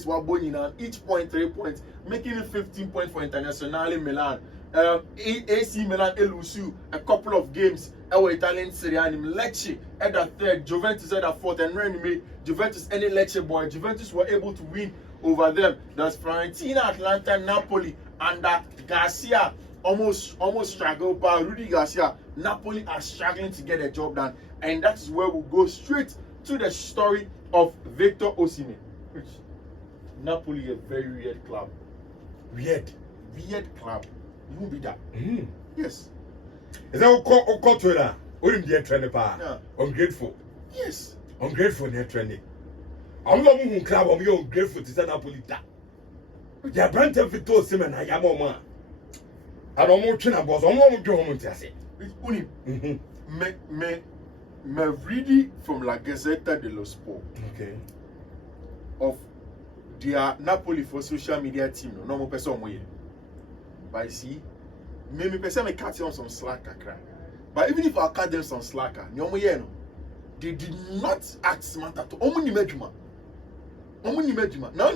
games were bonina, each point 3 points, making it 15 points for Internazionale Milan. AC Milan elusu a couple of games. Our Italian Serie Lecce at the third, Juventus at the fourth, and Rennes Juventus any Lecce boy. Juventus were able to win over them. That's Fiorentina, Atlanta, Napoli, and Garcia almost struggled. But Rudy Garcia, Napoli are struggling to get a job done, and that is where we go straight to the story of Victor Osimhen. Napoli, a very weird club. Weird club. You won't be that. Yes. Is that what to that? Only the training pa. Ungrateful. Yes. Ungrateful near training. I'm not moving club. I'm ungrateful to Napoli. Ya brand Victor Osimhen I am on. I don't want to know about. I'm not going to say. Only. Me reading from La Gazzetta dello Sport. Okay. Of their Napoli for social media team. No more person more. But you see, maybe person may cut you on some slacker. But even if I cut them some slacker, they did not act smart at all. Now,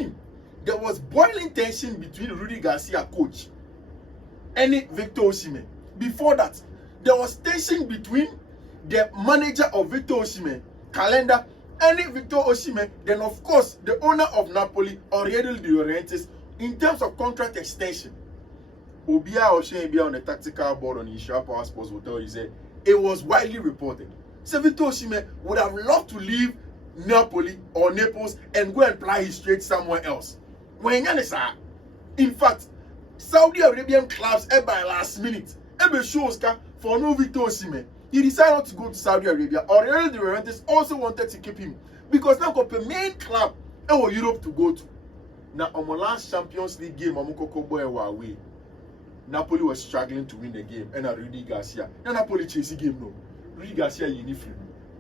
there was boiling tension between Rudy Garcia, coach, and Victor Osimhen. Before that, there was tension between the manager of Victor Osimhen, Calendar, and Victor Osimhen. Then, of course, the owner of Napoli, Aurelio De Laurentiis, in terms of contract extension. Obia Oshen on the tactical board on Isha Power Sports Hotel, he said it was widely reported. So Victor Osimhen would have loved to leave Napoli or Naples and go and play his trade somewhere else. In fact, Saudi Arabian clubs by last minute shows for no Victor Osimhen. He decided not to go to Saudi Arabia. Aurelio De Laurentiis also wanted to keep him because now got the main club in Europe to go to. Now on my last Champions League game, Amukoko boy were away. Napoli was struggling to win the game, and Rudy Garcia. And Napoli chasing game no. Rudy Garcia uniform.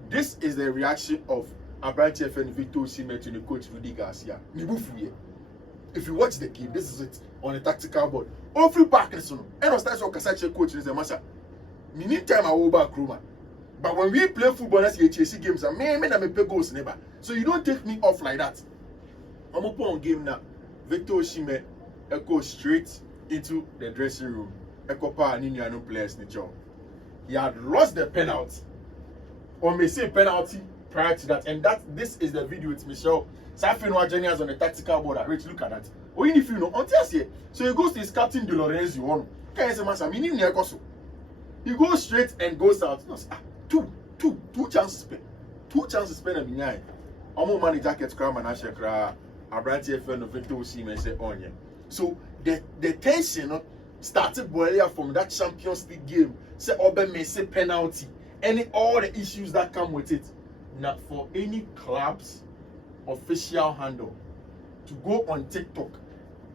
This is the reaction of Abrante and Victor Osimhen to the coach Rudy Garcia. If you watch the game, this is it on the tactical board. All free backers, and I start to Kasache coach is the master. Meantime, I will back Roma. But when we play football, that's the chasing games. I'm a pay goals never. So you don't take me off like that. I'm up on game now. Victor Osimhen goes straight into the dressing room. Ekopa and Indian players in the job. He had lost the penalty. Or may say penalty prior to that. And this is the video with Michelle. Safino Genius on the tactical board. Rich, look at that. Or if you know, until here. So he goes to his captain De Laurentiis. Can you say, Master? Meaning he goes straight and goes out. No, two chances. Two chances spent a minute. I'm manager gets cram and Asher Kra. Abrante FN of Victor Osimhen say on here. So the tension started boiling from that Champions League game. Say Oben may say penalty. All the issues that come with it. Not for any club's official handle to go on TikTok.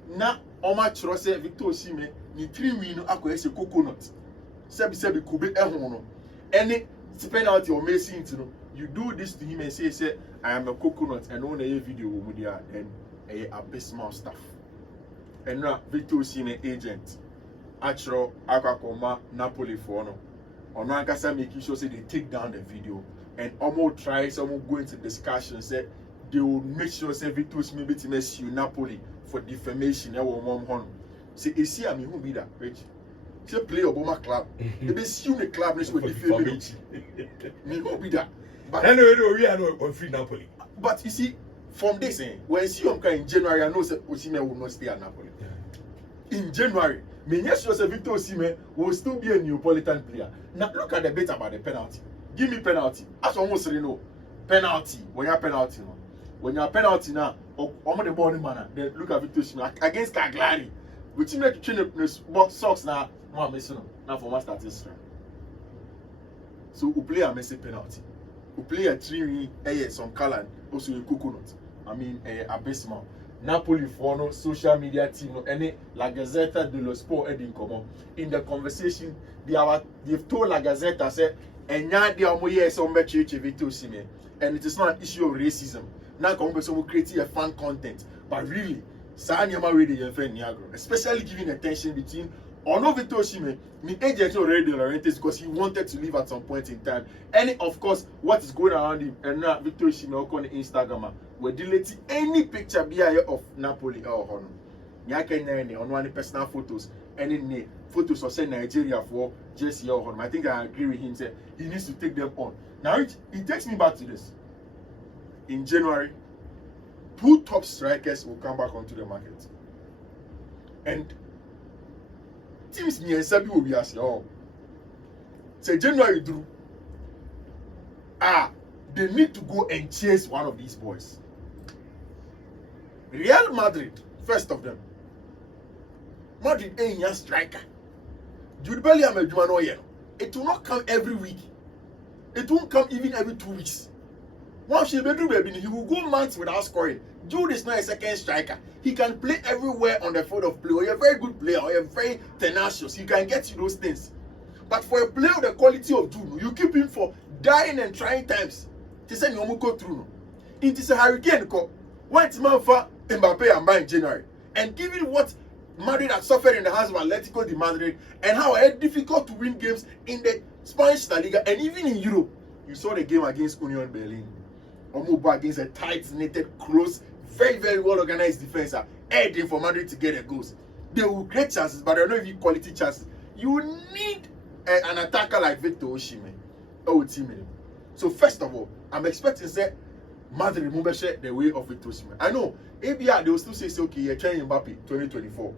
Now Oma Chirose Victor Osimhen ni 3 win akwese coconut. Sebi kube ehono. Any penalty or messing you do this to him and say I am a coconut and on a video with you and a abysmal stuff. And now Victor Osimhen agent actually akakoma Napoli for no. Ono ankasa make sure say they take down the video and almost try some go into discussion say they will make sure say Victor Osimhen be to sue Napoli for defamation. I will mom hon. Say esi ami who be that rich. Say play Obama club. They be sue the club for defamation. Me who be that. But anyway, we are on free Napoli. But you see, from this when you see in January, I know that Osimhen will not stay at Napoli. In January, yes, Victor Osimhen will still be a Neapolitan player. Now look at the bit about the penalty. Give me penalty. That's almost penalty. When you have penalty, when you have penalty now, on the ball man, then look at Victor Osimhen against Cagliari. Which you make to change box socks now. Now for my statistics. So we play a messy penalty. We play a 3 some color, also a coconut. I mean abysmal. Napoli for no social media team no any La Gazzetta dello Sport in common. In the conversation, they've told La Gazzetta say enya dia omo yes on Victor Osimhen, and it is not an issue of racism. Now come creating a fan content, but really, Sanyama really your friend Niagara, especially giving attention between Ono Victor Osimhen, me agent already De Laurentiis because he wanted to leave at some point in time. And of course, what is going around him, and now Victor Osimhen on Instagram, we delete any picture BIA of Napoli or Hono. Nyakenya on one personal photos, any photos of say Nigeria for just your home. I think I agree with him. Say he needs to take them on. Now it takes me back to this. In January, 2 top strikers will come back onto the market, and teams me and Sabi will be asking, oh, say January through. They need to go and chase one of these boys. Real Madrid, first of them. Madrid ain't a striker. Jude Bellingham and Jumano. It will not come every week. It won't come even every 2 weeks. Once he will go months without scoring. Jude is not a second striker. He can play everywhere on the field of play. Or you're a very good player, or you're very tenacious. He can get you those things. But for a player of the quality of Jude, you keep him for dying and trying times. To say you go through. It is a hurricane. When it's man for Mbappe and by in January. And given what Madrid has suffered in the hands of Atletico de Madrid and how it's difficult to win games in the Spanish La Liga and even in Europe. You saw the game against Union Berlin. Omobo against a tight-knitted, close, very, very well-organized defense. Heading for Madrid to get the goals. They will create chances, but they're not even quality chances. You need an attacker like Victor Osimhen. So first of all, I'm expecting say Madrid remove the way of Victor Osimhen. I know ABR they will still say okay, you're trying Mbappe 2024.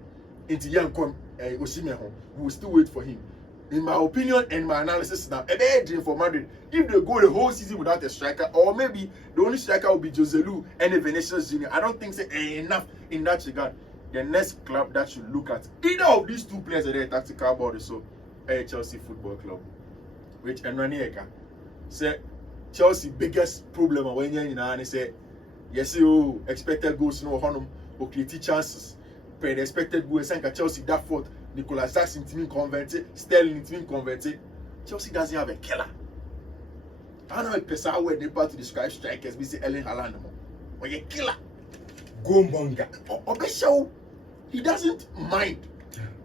Into young come Osimhen home. We will still wait for him. In my opinion and my analysis now, a bad dream for Madrid. If they go the whole season without a striker, or maybe the only striker will be Joselu and the Vinicius Jr. I don't think say enough in that regard. The next club that should look at either of these 2 players that are tactical about it, so Chelsea Football Club, which Enranieka say Chelsea biggest problem when you know and say yes you expected goals no honum or create chances. Per the expected goals and Chelsea that fourth Nicolas Jackson team converted, Sterling team converted. Chelsea doesn't have a killer. I don't know if person where they part to describe strikers we say Ellen Haaland or a killer. Gombonga. Obesho, he doesn't mind.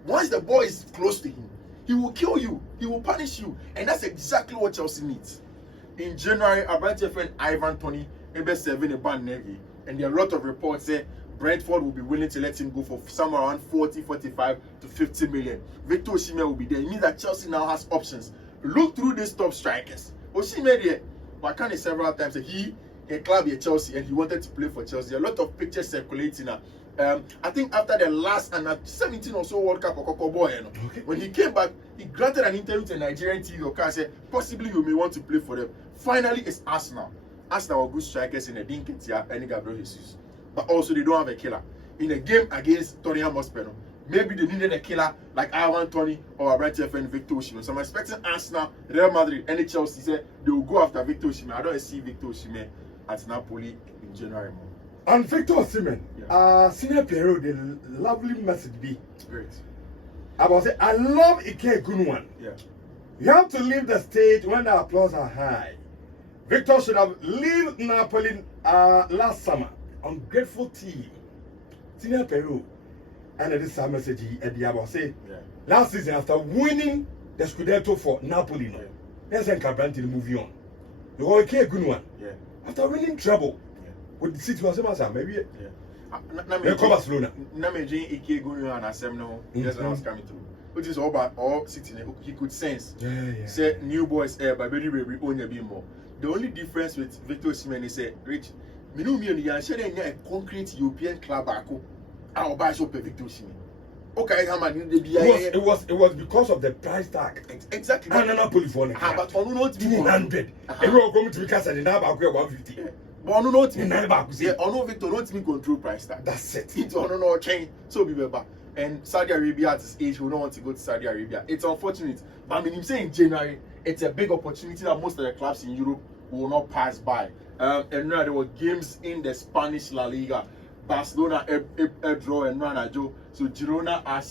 Once the ball is close to him, he will kill you, he will punish you, and that's exactly what Chelsea needs. In January, our branch friend Ivan Toney, MB7 a band Navy, and there are a lot of reports say Brentford will be willing to let him go for somewhere around 40, 45 to 50 million. Victor Osimhen will be there. It means that Chelsea now has options. Look through these top strikers. Osimhen there, but can several times say he club at Chelsea and he wanted to play for Chelsea. A lot of pictures circulating now. I think after the last under 17 or so World Cup, when he came back, he granted an interview to a Nigerian TV and said possibly you may want to play for them. Finally, it's Arsenal. Arsenal are good strikers in the Dinketia and Gabriel Jesus. But also they don't have a killer. In a game against Tottenham Hotspur, maybe they needed a killer like Ivan Toney or a right friend Victor Osimhen. So I'm expecting Arsenal, Real Madrid, and Chelsea say they will go after Victor Osimhen. I don't see Victor Osimhen at Napoli in January. And Victor Osimhen, senior player, the lovely message be. Great. I was say I love Ike Gunwan. Yeah. You have to leave the stage when the applause are high. Victor should have left Napoli last summer. Ungrateful team. Senior Peru. And this message at the say last season after winning the Scudetto for Napoli, no. There's a Cabranti moving on. You are a good one. Yeah. After winning trouble with the situation, maybe. Yeah. Come Barcelona. Namejin Ike Gunwan and Semno. That's what I was coming through. Which is all about all sitting. He could sense. Say new boys by baby own a bit more. The only difference with Victor Osimhen is Rich. Me a concrete European club. I'll buy so Victor Osimhen. Okay, how much it was because of the price tag. Exactly. And Napoli for but on not 200. Everyone going to be cast and now about 150. But on not me Victor not me control price tag. That's it. It's on no chain. So be better. And Saudi Arabia at his age will not want to go to Saudi Arabia. It's unfortunate. But I mean, I'm saying in January, it's a big opportunity that most of the clubs in Europe will not pass by. And now there were games in the Spanish La Liga. Barcelona a draw and Rana Joe. So Barcelona are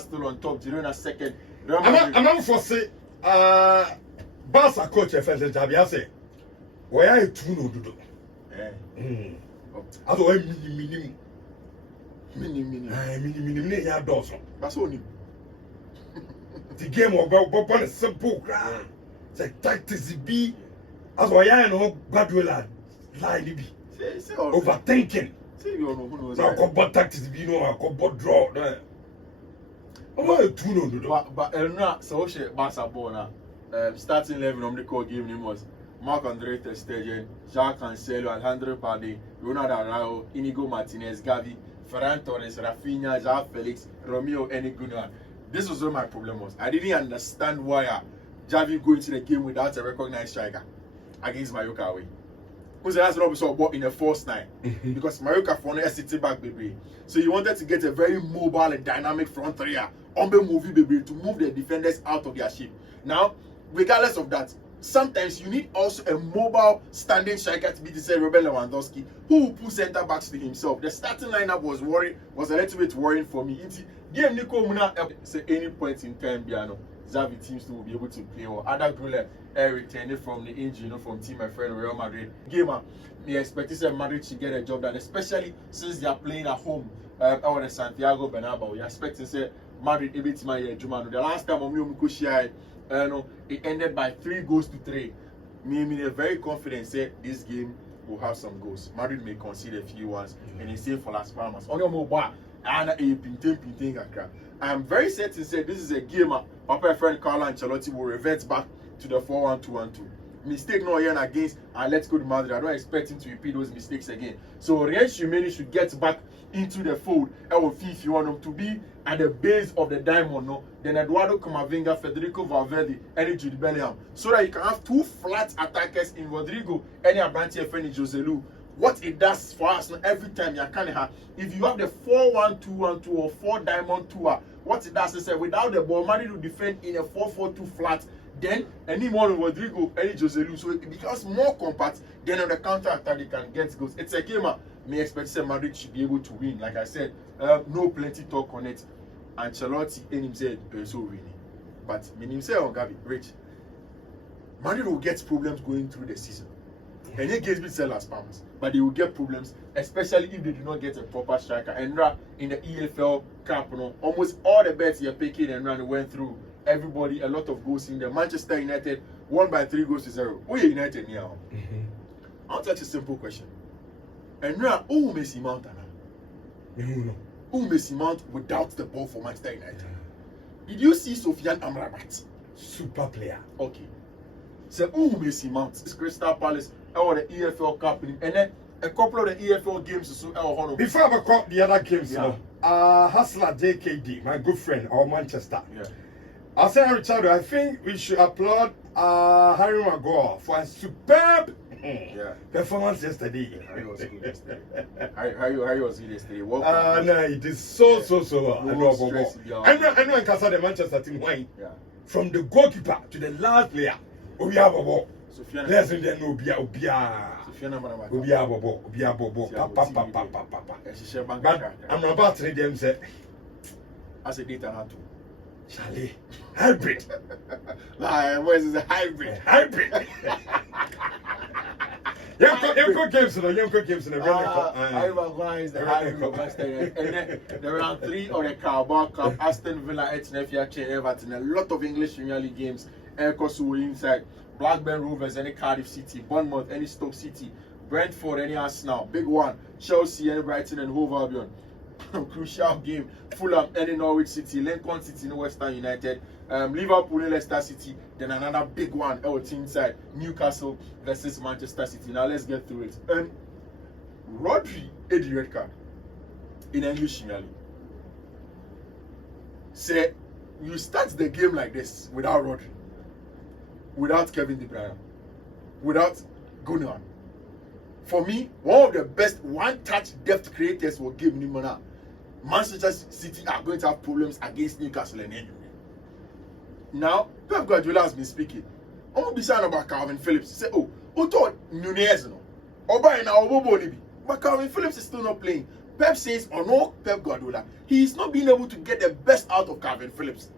still on top. Girona second. I'm not for say Barca coach FS Jabia say where are two no do. As well mini ya Dawson. That's only the game of a simple the tactics be as well ya no Guardiola line be Say Overthinking. Say you don't know who knows. So I got bad tactics, you know, I got bad draw. But so she Barca starting 11 on the core game name was Marc-André ter Stegen, Jacques Cancelo, Alejandro Balde, Ronald Araujo, Inigo Martinez, Gavi, Ferran Torres, Rafinha, João Felix, Romeo Enigunan. This was what my problem was. I didn't understand why Javi go into the game without a recognized striker against Mallorca away. Who's the last one we saw bought in a false nine? Because Mallorca for a city back baby. So you wanted to get a very mobile and dynamic front three on the movie baby to move the defenders out of their shape. Now, regardless of that, sometimes you need also a mobile standing striker to be the same Robert Lewandowski, who will put centre backs to himself. The starting lineup was a little bit worrying for me. Game Nico Muna say any point in time, Biano, Xavi teams will be able to play or other Gulen returning from the injury, from team my friend Real Madrid. Game me expected Madrid to get a job done, especially since they are playing at home over the Santiago Bernabeu. We expecting say Madrid able to my Jumano. The last time it ended by 3-3. Me very confident say this game will have some goals. Madrid may concede a few ones and it's safe for Las Palmas. I'm very certain say this is a game Papa friend Carlo Ancelotti will revert back to the 4-1-2-1-2. Mistake no again against Atletico de Madrid. I don't expect him to repeat those mistakes again. So Real Ximeni should get back into the fold. If you want him to be at the base of the diamond, then Eduardo Camavinga, Federico Valverde, and Jude Bellingham, so that you can have two flat attackers in Rodrigo and Abranti and Joselu. What it does for us every time you can have, if you have the 4-1-2-1-2 or 4-diamond-2, what it does is that without the ball, Madrid will defend in a 4-4-2 flat. Then anyone with Rodrigo, any Joselu, so it becomes more compact. Then on the counter attack, they can get goals. It's a game may expect Madrid should be able to win. Like I said, no plenty talk on it. Ancelotti and himself so winning. But me himself on Gabi, Rich, Madrid will get problems going through the season. And they get sell Las Palmas, but they will get problems, especially if they do not get a proper striker. And in the EFL Cup, almost all the bets you're picking and went through. Everybody, a lot of goals in there. Manchester United won by 3-0. Who are United now? I'll ask a simple question. And who Messi Mount? Who Messi Mount without the ball for Manchester United? Did you see Sofiane Amrabat? Super player. Okay. So who Messi Mount? It's Crystal Palace or the EFL Cup, and then a couple of the EFL games. So before I call the other games, Hustler JKD, my good friend, or Manchester. Yeah. I said, Richard, I think we should applaud Harry Maguire for a superb performance yesterday. Harry was good yesterday. Harry was good yesterday. No, it is so well. I know I can say the Manchester team wine. Yeah. From the goalkeeper to the last player. Obia Bobo. Let's say no Obia. But I'm about to read them say as a data had to. Charlie, hybrid. What is a hybrid? Hybrid. Young games in the Harry Maguire is the hybrid of Manchester United. And then the round 3 of the Carabao Cup, Aston Villa, Everton, a lot of English Premier League games. Kosu inside, Blackburn Rovers, any Cardiff City, Bournemouth, any Stoke City, Brentford, any Arsenal, big one, Chelsea, any Brighton and Hove Albion. Crucial game, Fulham, any Norwich City, Lincoln City, Western United, Liverpool, Leicester City, then another big one, our team side, Newcastle versus Manchester City. Now let's get through it. Rodri had the red card in English Premier League. Say, you start the game like this without Rodri, without Kevin De Bruyne, without Gundogan. For me, one of the best one-touch depth creators will give Nimona. Manchester City are going to have problems against Newcastle and anyway. Now, Pep Guardiola has been speaking. I'm going to be saying about Calvin Phillips. He said, who thought Nunez no? But Calvin Phillips is still not playing. Pep says, no, Pep Guardiola, he is not being able to get the best out of Calvin Phillips.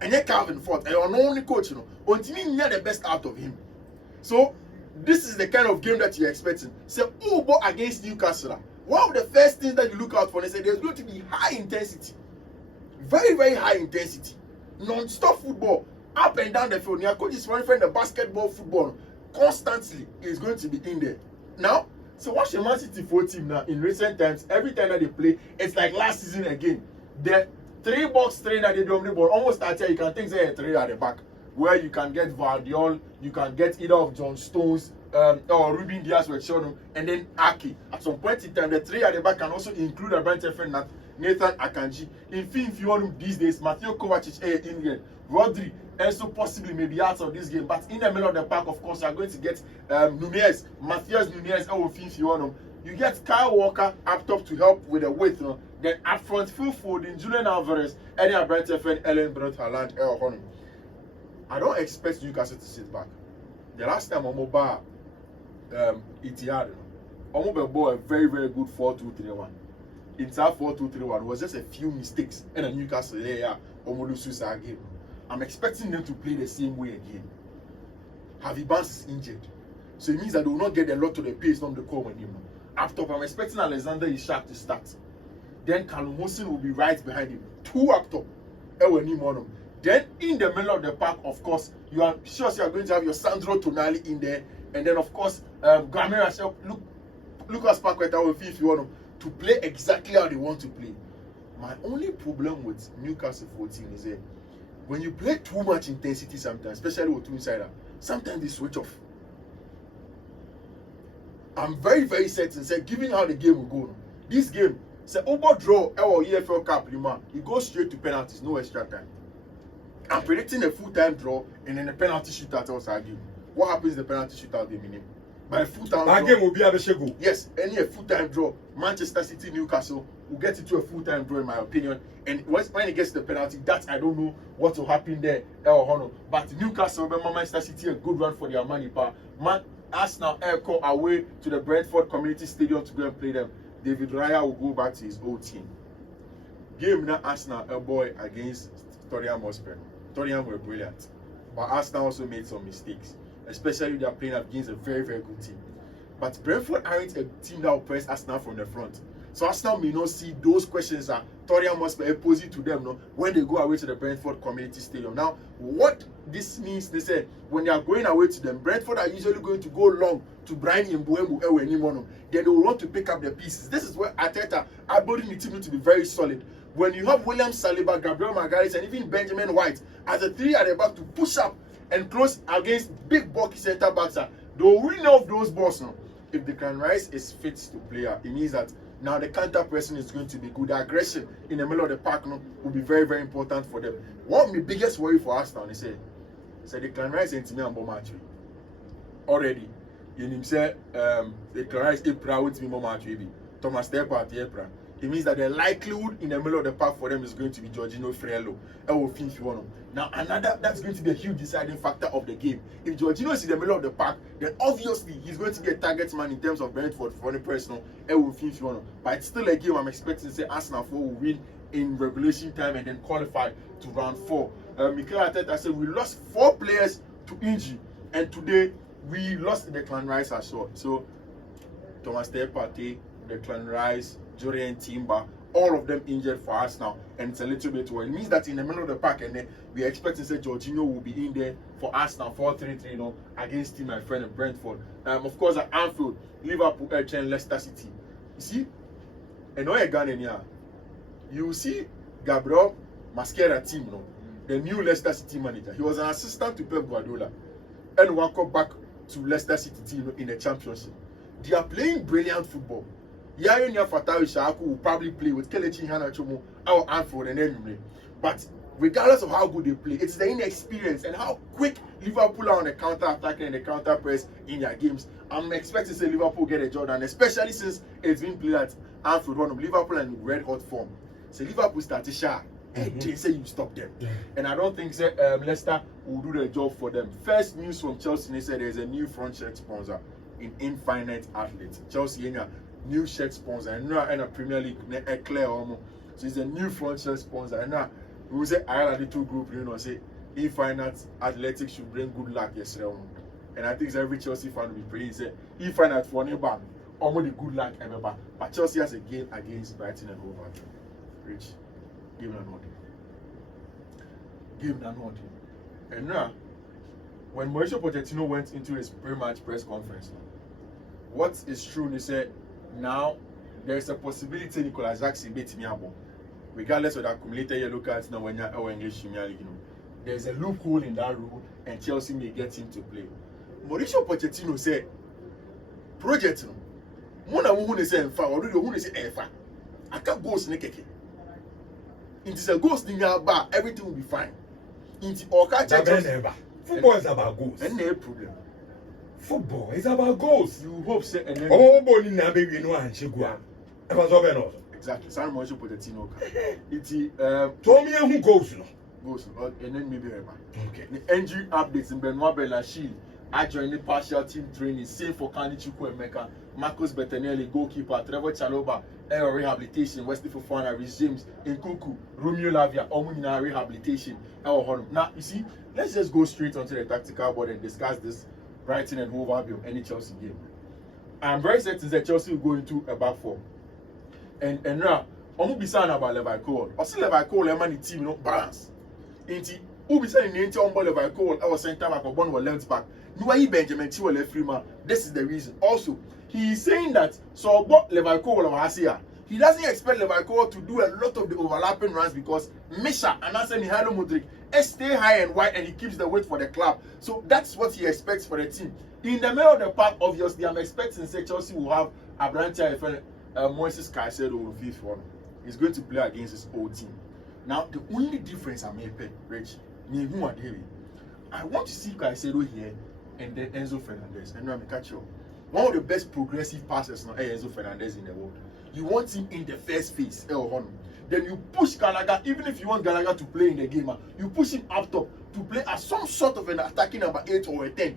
And yet Calvin Ford, and only coach, until he get the best out of him. So, this is the kind of game that you're expecting. Say, against Newcastle. One of the first things that you look out for is that there's going to be high intensity. Very, very high intensity. Non-stop football. Up and down the field. Your coach is running from the basketball football. Constantly is going to be in there. Now, So watch the Man City 4 team now in recent times. Every time that they play, it's like last season again. The 3-box-3 that they do ball almost at here. You can think say a 3 at the back, where you can get Vardiol, you can get either of John Stones, or Ruben Diaz with Shono, and then Aki. At some point in time, the 3 at the back can also include a branch friend Nathan Akanji. In Fiifi-Manfred these days, Matthew Kovacic in here, Rodri, and so possibly maybe out of this game. But in the middle of the park, of course, you are going to get Nunez, Matthias Nunez, and Fiifi-Manfred. You get Kyle Walker up top to help with the width. Then up front, Phil Foden, Julian Alvarez, and then branch friend Ellen Brot Haaland. I don't expect Newcastle to sit back. The last time Omoba Etihad, Omoba bought a very, very good 4-2-3-1. In that 4-2-3-1 was just a few mistakes and a Newcastle Omolusua game. I'm expecting them to play the same way again. Harvey Barnes is injured, so it means that they will not get a lot of the pace from the core anymore. Up top, I'm expecting Alexander Isak to start. Then Callum Wilson will be right behind him. 2 up top. Then in the middle of the park, of course, you are sure you are going to have your Sandro Tonali in there, and then of course, Gamera, Lucas Paqueta will feel if you want to play exactly how they want to play. My only problem with Newcastle 14 is that when you play too much intensity sometimes, especially with two insider, sometimes they switch off. I'm very, very certain, say, given how the game will go, this game, say, over draw or EFL Cup, it goes straight to penalties, no extra time. I'm predicting a full-time draw and then a penalty shootout also game. What happens in the penalty shootout game? By full-time that draw, game will be a Beshego. yes, any a full-time draw, Manchester City, Newcastle will get into a full-time draw in my opinion. And when it gets to the penalty, that I don't know what will happen there. But Newcastle, Manchester City, a good run for their money. Arsenal Airco away to the Brentford Community Stadium to go and play them. David Raya will go back to his old team. Game now Arsenal a boy against Tottenham Hotspur. Tottenham were brilliant, but Arsenal also made some mistakes, especially they are playing against a very, very good team. But Brentford aren't a team that will press Arsenal from the front. So Arsenal may not see those questions that Tottenham must be opposing to them when they go away to the Brentford Community Stadium. Now, what this means, they say, when they are going away to them, Brentford are usually going to go long to Brian Mbeumo anymore. Then they will want to pick up the pieces. This is where Arteta are building the team to be very solid. When you have William Saliba, Gabriel Magalhaes, and even Benjamin White as a 3 at the back to push up and close against big bulky centre backs, they will win off those balls now. If Declan Rice is fit to play, it means that now the counter pressing is going to be good. The aggression in the middle of the park will be very, very important for them. One of my biggest worry for us now, they say Declan Rice and Timmy and Bomatri already. You say Declan Rice is proud with me Bomatri. Thomas Tepper at the April. It means that the likelihood in the middle of the park for them is going to be Jorginho Frello. Now, that's going to be a huge deciding factor of the game. If Jorginho is in the middle of the park, then obviously he's going to be a target man in terms of Brentford for any personal. But it's still a game I'm expecting to say Arsenal 4 will win in regulation time and then qualify to round 4. Mikel Arteta said we lost 4 players to injury, and today we lost Declan Rice as well. So Thomas Partey, Declan Rice, Jurriën Timber, all of them injured for us now, and it's a little bit worried. It means that in the middle of the park, and then we are expecting say Jorginho will be in there for us now 4-3-3, against my friend in Brentford. Of course at Anfield, Liverpool and Leicester City. You see, and all again here, you see Gabriel Masquera team, the new Leicester City manager. He was an assistant to Pep Guardiola, and welcome back to Leicester City team in the Championship. They are playing brilliant football. Yaya Fatawi Shaku will probably play with Kelechi Iheanacho or Anfield and anyway. But regardless of how good they play, it's the inexperience and how quick Liverpool are on the counter attack and the counter press in their games. I'm expecting to say Liverpool get a job done, especially since it's been played at Anfield, one of Liverpool in red hot form. So Liverpool started shy. And they say you stop them. And I don't think Leicester will do the job for them. First news from Chelsea, they said there's a new front shirt sponsor in Infinite Athletes. Chelsea new shirt sponsor, and now in a Premier League, so it's a new front shirt sponsor. And now we will say Ireland the 2 group, say Infinite Athletics should bring good luck yesterday. And I think every Chelsea fan will be praying, say Infinite for any band, almost the good luck ever. But Chelsea has a game against Brighton and Hove Albion. Rich, give them an order. And now, when Mauricio Pochettino went into his pre-match press conference, what is true is that now there is a possibility Nicolas Jackson beat me up. Regardless of the accumulated yellow cards now when you're English Premier League, there's a loophole in that rule and Chelsea may get him to play. Mauricio Pochettino said, project no. Mona who say enfa, or do who say enfa. I can't go snake. It is a ghost in your bar, everything will be fine. Into or catch football is about goals. And no problem. Football is about goals. You hope say and then born in Nabe, no and Chigua. Exactly. San Mauricio Pochettino. It's told me who goes no. Goes and then maybe okay. The injury updates in Benoit Bellachil. I joined the partial team training, same for Kandi Chukwuemeka, Marcus Bettinelli, goalkeeper, Trevor Chalobah, air rehabilitation, Wesley Fofana, Rhys James, Nkuku, Romeo Lavia, Omunina rehabilitation. Now, you see, let's just go straight onto the tactical board and discuss this Brighton and Hove Albion any Chelsea game. I'm very certain that Chelsea will go into a back four. And now, I'm going to be saying about Levi Cole. I see Levi Cole, I'm the team, balance. Who be saying the entire Levi Cole, our center back, or one was left back. Benjamin Chiwa left free man. This is the reason. Also, he is saying that so what Levi Cole he doesn't expect Levi Cole to do a lot of the overlapping runs because Misha and Asa Mihailo Mudryk stay high and wide and he keeps the weight for the club. So that's what he expects for the team. In the middle of the park, obviously, I'm expecting say Chelsea will have Abrante Moises Caicedo will be for. He's going to play against his old team. Now, the only difference I may pick, Rich, I want to see Caicedo here and then Enzo Fernandez. And I'm catch you. One of the best progressive passers now is Enzo Fernandez in the world. You want him in the first phase, then you push Gallagher, even if you want Gallagher to play in the game, you push him up top to play as some sort of an attacking number 8 or a 10.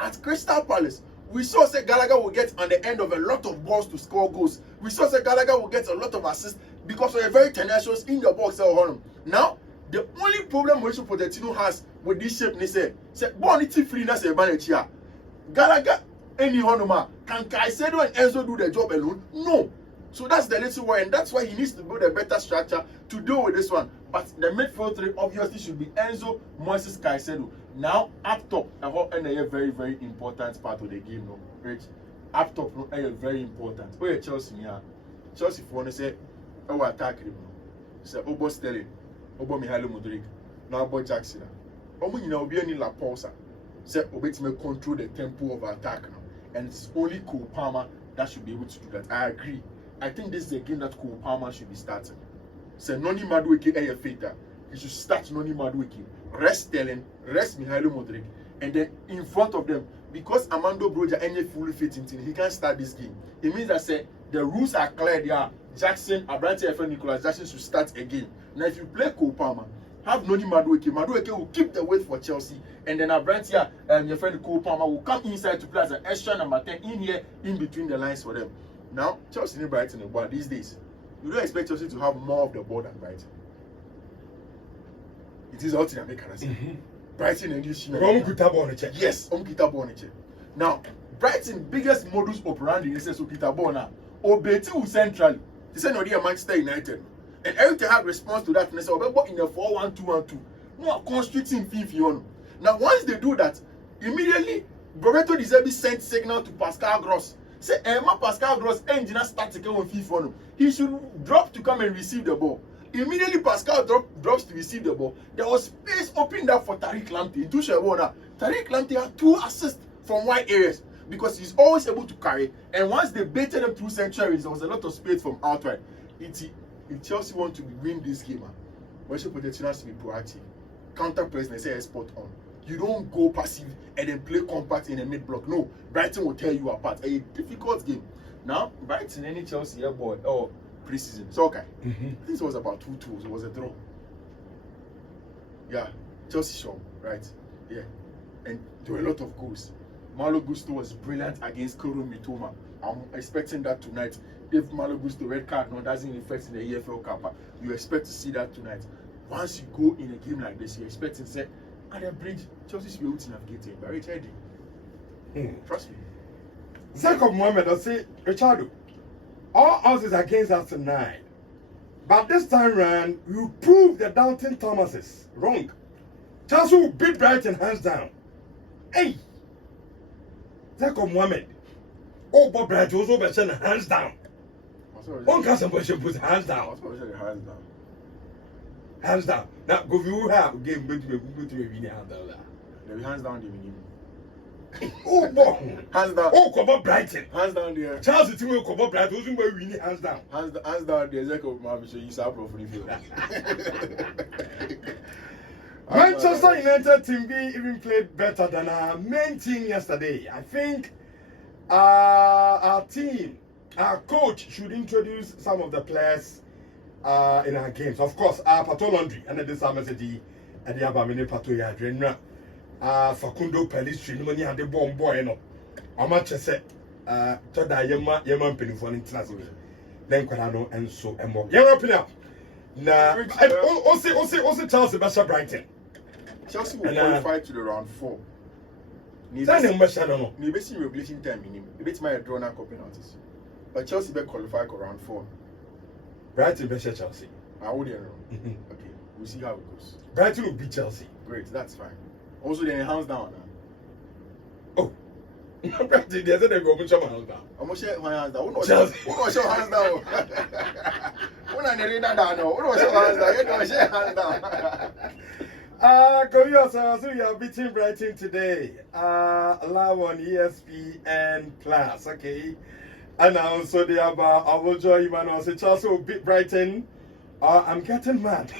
At Crystal Palace, we saw that Gallagher will get on the end of a lot of balls to score goals. We saw that Gallagher will get a lot of assists because of a very tenacious in the box. Now, the only problem Mauricio Pochettino has with this shape, they say bonity free na say manage here. Gallagher any honoma can Caicedo and Enzo do the job alone? No. So that's the little worry, and that's why he needs to build a better structure to deal with this one. But the midfield three obviously should be Enzo, Moises, Caicedo. Now up top, and a very, very important part of the game, no, Rich. Up top, no, very important. Oh, yeah, Chelsea, yeah. Chelsea for one say, oh, attack him. Say, Obo Sterling, Obo Mihailo Mudryk, now Obo Jackson. Omo nyina obi ani la pulse. Say, Obetime control the tempo of attack now. And it's only Cole Palmer that should be able to do that. I agree. I think this is a game that Cole Palmer should be starting. Say, Noni Madueke a fater. He should start Noni Madueke. Rest Sterling, rest Mihailo Mudryk. And then in front of them, because Armando Broja any fully fit into he can't start this game. It means that say the rules are clear there. Jackson, Abrante and Nicolas Jackson should start again. Now if you play Cole Palmer, have Noni Madueke. Madueke will keep the weight for Chelsea, and then Abrante your friend Cole Palmer will come inside to play as an extra number 10 in here, in between the lines for them. Now, Chelsea need Brighton and these days. You don't expect Chelsea to have more of the ball than Brighton. It is out in America. Brighton and this yes, now, Brighton biggest modus operandi is Okita Obetu centrally. They say no, they are Manchester United. And every time have response to that, and they say, oh, in the 4-1-2-1-2. No, constricting Fiifi-Manfred. Now, once they do that, immediately, Roberto De Zerbi sent signal to Pascal Gross. Say, Emma Pascal Gross, engineer start to come on Fiifi-Manfred. He should drop to come and receive the ball. Immediately, Pascal drops to receive the ball. There was space opened up for Tariq Lamptey. Tariq Lamptey had 2 assists from wide areas because he's always able to carry. And once they baited him through centuries, there was a lot of space from outside. If Chelsea want to win this game, Mauricio Pochettino has to be proactive. Counter press and say spot on. You don't go passive and then play compact in a mid block. No, Brighton will tear you apart. A difficult game. Now, Brighton any Chelsea boy pre-season. It's okay. I think it was about 2-2. It was a draw. Yeah, Chelsea show, right? Yeah, and there were a lot of goals. Malo Gusto was brilliant against Kuro Mitoma. I'm expecting that tonight. If Malo Gusto red card doesn't affect in the EFL Cup, you expect to see that tonight. Once you go in a game like this, you expect to say, at the bridge, Chelsea will be able to navigate it. But Richard, trust me. Jacob Mohamed, I say, Richardo, all odds is against us tonight. But this time round, you prove the doubting Thomases wrong. Chelsea will beat Brighton hands down. Hey, Jacob Mohamed, Oh, Bob Bright was over hands down. One custom person puts hands down. Hands down. Hands down. Now, go you have game with me hands down. The hands down, the winning. Oh, boy. Hands down. Oh, come on, Brighton. Hands down there. Charles, it's me, come on, Brighton. Who's going winning hands down? Hands down there. Zeko, man, so you saw profile field. Manchester United team B even played better than our main team yesterday. I think our team, our coach should introduce some of the players in our games. Of course, our Pato Laundry and the Samazedi and the Abamini Pato Yadrenra. Facundo Pelistri, no money had the bomb boy, no. How much I said, Toda Yaman penny for international. Then Quadano and so and more. You're up now. Nah, also Charles Sebastian Brighton. Chelsea will qualify to the round 4. That's a much I don't know. Maybe see replacing time in him. Maybe it's my draw now penalties. But Chelsea will qualify to round 4. Brighton versus Chelsea. I wouldn't know. Okay, we'll see how it goes. Brighton will beat Chelsea. Great, that's fine. Also, then hands down now. Oh, Brighton, they said they go hands down. I'm gonna share my hands down. Chelsea. Who don't show hands down? Who not ready that down? Who don't show hands down? You don't share hands down. So you are beating Brighton today. Live on ESPN Plus, okay. And also the about I will join you, man. I say Chelsea will beat Brighton. I'm getting mad.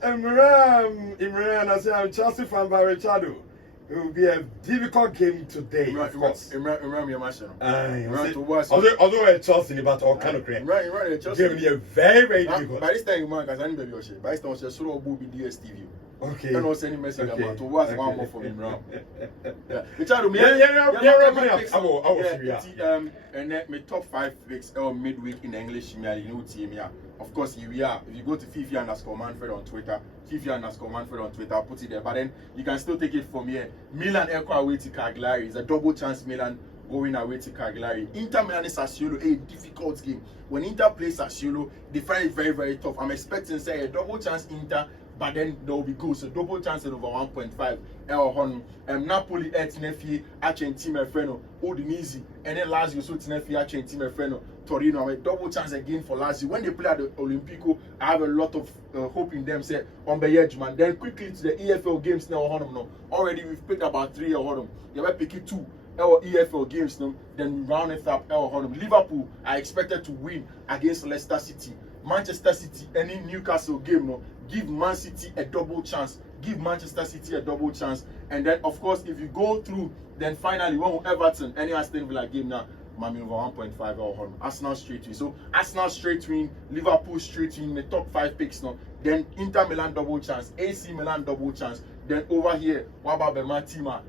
Imran, I say I'm Chelsea fan by Richardo. It will be a difficult game today, of course. Imran, you're matching. Although it's Chelsea, but all kind of great. Imran, Chelsea. Game is very, very difficult. By this time, Imran, because I need to be your shit. By this time, I should will be DSTV. Okay. And also any message about to watch one more from Imran. Richardo, and then my top 5 picks midweek in the English Premier League team. Of course, here we are. If you go to Fiifi-Manfred on Twitter, Fiifi-Manfred on Twitter, put it there. But then you can still take it from here. Milan echo away to Cagliari. It's a double chance Milan going away to Cagliari. Inter Milan is Sassuolo, a difficult game. When Inter plays Sassuolo, they find it very, very tough. I'm expecting say a double chance Inter, but then there will be goals. So double chance over 1.5. Napoli Tinefi Argentina Freno, Udinese, and then Lazio so Tinefi Argentina Freno. Torino, a double chance again for Lazio. When they play at the Olimpico, I have a lot of hope in them. Say on the edge, man. Then quickly to the EFL games now. Already we've picked about 3 or them. They were picking 2 EFL games now. Then we round it up. Liverpool are expected to win against Leicester City. Manchester City, any Newcastle game now. Give Man City a double chance. Give Manchester City a double chance. And then of course, if you go through, then finally when Everton, any Aston Villa game now. Mami over 1.5 or Arsenal straight win. So Arsenal straight win, Liverpool straight win, the top 5 picks now. Then Inter Milan double chance, AC Milan double chance. Then over here, what about Bematima?